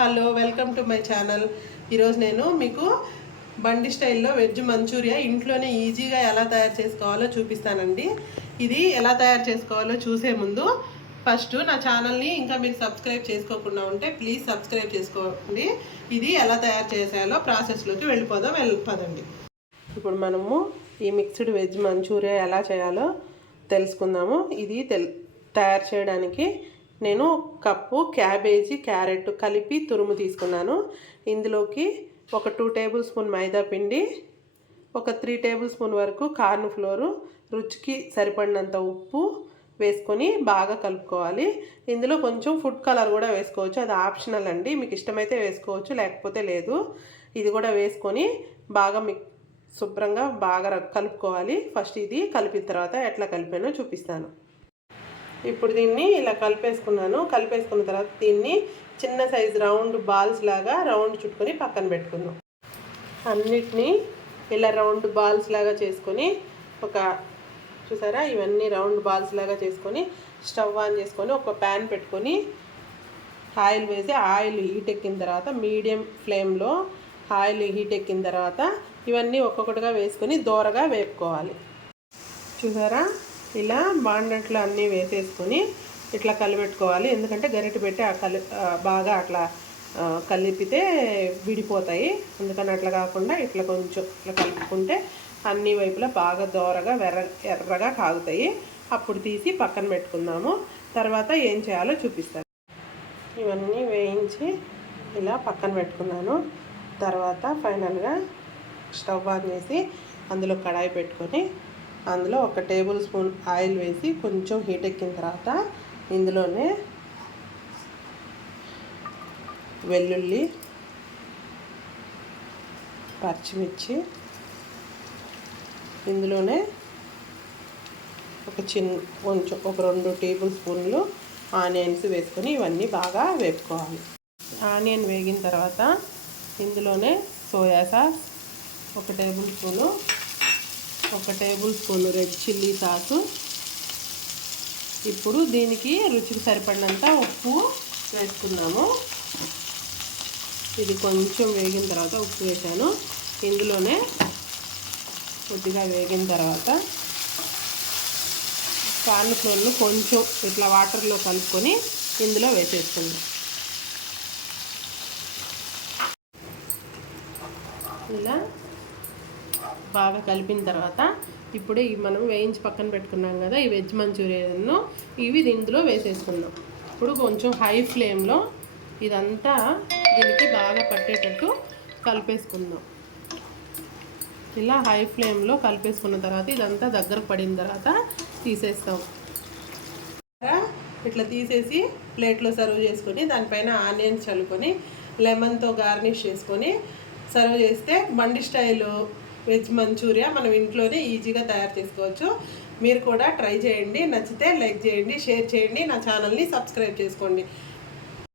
Hello welcome to my channel. ఈరోజు నేను మీకు బండి స్టైల్లో వెజ్ మంచూరియా ఇంట్లోనే ఈజీగా ఎలా తయారు చేసుకోవాలో చూపిస్తానండి. ఇది ఎలా తయారు చేసుకోవాలో చూసే ముందు ఫస్ట్ నా ఛానల్ని ఇంకా మీరు సబ్స్క్రైబ్ చేసుకోకుండా ఉంటే ప్లీజ్ సబ్స్క్రైబ్ చేసుకోండి. ఇది ఎలా తయారు చేసేయాలో ప్రాసెస్లోకి వెళ్ళిపోదాం వెళ్ళిపోదండి. ఇప్పుడు మనము ఈ మిక్స్డ్ వెజ్ మంచూరియా ఎలా చేయాలో తెలుసుకుందాము. ఇది తెల్ తయారు చేయడానికి నేను కప్పు క్యాబేజీ క్యారెట్ కలిపి తురుము తీసుకున్నాను. ఇందులోకి ఒక టూ టేబుల్ స్పూన్ మైదా పిండి ఒక త్రీ టేబుల్ స్పూన్ వరకు కార్న్ ఫ్లోరు రుచికి సరిపడినంత ఉప్పు వేసుకొని బాగా కలుపుకోవాలి. ఇందులో కొంచెం ఫుడ్ కలర్ కూడా వేసుకోవచ్చు. అది ఆప్షనల్ అండి. మీకు ఇష్టమైతే వేసుకోవచ్చు లేకపోతే లేదు. ఇది కూడా వేసుకొని బాగా మిక్ శుభ్రంగా బాగా కలుపుకోవాలి. ఫస్ట్ ఇది కలిపిన తర్వాత ఎట్లా కలిపానో చూపిస్తాను. ఇప్పుడు దీన్ని ఇలా కలిపేసుకున్నాను. కలిపేసుకున్న తర్వాత దీన్ని చిన్న సైజు రౌండ్ బాల్స్ లాగా రౌండ్ చుట్టుకొని పక్కన పెట్టుకుందాం. అన్నిటినీ ఇలా రౌండ్ బాల్స్ లాగా చేసుకొని ఒక చూసారా? ఇవన్నీ రౌండ్ బాల్స్ లాగా చేసుకొని స్టవ్ ఆన్ చేసుకొని ఒక ప్యాన్ పెట్టుకొని ఆయిల్ వేసి ఆయిల్ హీట్ ఎక్కిన తర్వాత మీడియం ఫ్లేమ్లో ఆయిల్ హీట్ ఎక్కిన తర్వాత ఇవన్నీ ఒక్కొక్కటిగా వేసుకొని దోరగా వేపుకోవాలి. చూసారా? ఇలా బాండట్లు అన్నీ వేసేసుకొని ఇట్లా కలిపెట్టుకోవాలి. ఎందుకంటే గరిటె పెట్టి ఆ కలి బాగా అట్లా కలిపితే విడిపోతాయి. అందుకని అట్లా కాకుండా ఇట్లా కొంచెం ఇట్లా కలుపుకుంటే అన్ని వైపులా బాగా దోరగా వెర్ర ఎర్రగా కాగుతాయి. అప్పుడు తీసి పక్కన పెట్టుకుందాము. తర్వాత ఏం చేయాలో చూపిస్తాను. ఇవన్నీ వేయించి ఇలా పక్కన పెట్టుకున్నాను. తర్వాత ఫైనల్గా స్టవ్ ఆన్ చేసి అందులో కడాయి పెట్టుకొని అందులో ఒక టేబుల్ స్పూన్ ఆయిల్ వేసి కొంచెం హీట్ ఎక్కిన తర్వాత ఇందులోనే వెల్లుల్లి పచ్చిమిర్చి ఇందులోనే ఒక చిన్న కొంచెం ఒక రెండు టేబుల్ స్పూన్లు ఆనియన్స్ వేసుకొని ఇవన్నీ బాగా వేపుకోవాలి. ఆనియన్ వేగిన తర్వాత ఇందులోనే సోయా సాస్ ఒక టేబుల్ స్పూను ఒక tablespoon red chilli sauce. ఇప్పుడు దీనికి రుచికి సరిపడినంత ఉప్పు వేసుకున్నాము. ఇది కొంచెం వేగిన తర్వాత ఉప్పు వేసాను. ఇందులోనే కొద్దిగా వేగిన తర్వాత కార్న్ ఫ్లోర్ను కొంచెం ఇట్లా వాటర్లో కలుపుకొని ఇందులో వేసేసుకుందాం. ఇలా బాగా కలిపిన తర్వాత ఇప్పుడు ఇవి మనం వేయించి పక్కన పెట్టుకున్నాం కదా ఈ వెజ్ మంచూరియన్ను ఇవి ఇందులో వేసేసుకుందాం. ఇప్పుడు కొంచెం హై ఫ్లేమ్లో ఇదంతా దీనికి బాగా పట్టేటట్టు కలిపేసుకుందాం. ఇలా హై ఫ్లేమ్లో కలిపేసుకున్న తర్వాత ఇదంతా దగ్గరకు పడిన తర్వాత తీసేస్తాం. ఇట్లా తీసేసి ప్లేట్లో సర్వ్ చేసుకొని దానిపైన ఆనియన్స్ చల్లుకొని లెమన్తో గార్నిష్ చేసుకొని సర్వ్ చేస్తే బండి స్టైల్ వెజ్ మంచూరియా మనం ఇంట్లోనే ఈజీగా తయారు చేసుకోవచ్చు. మీరు కూడా ట్రై చేయండి. నచ్చితే లైక్ చేయండి షేర్ చేయండి. నా ఛానల్ని సబ్స్క్రైబ్ చేసుకోండి.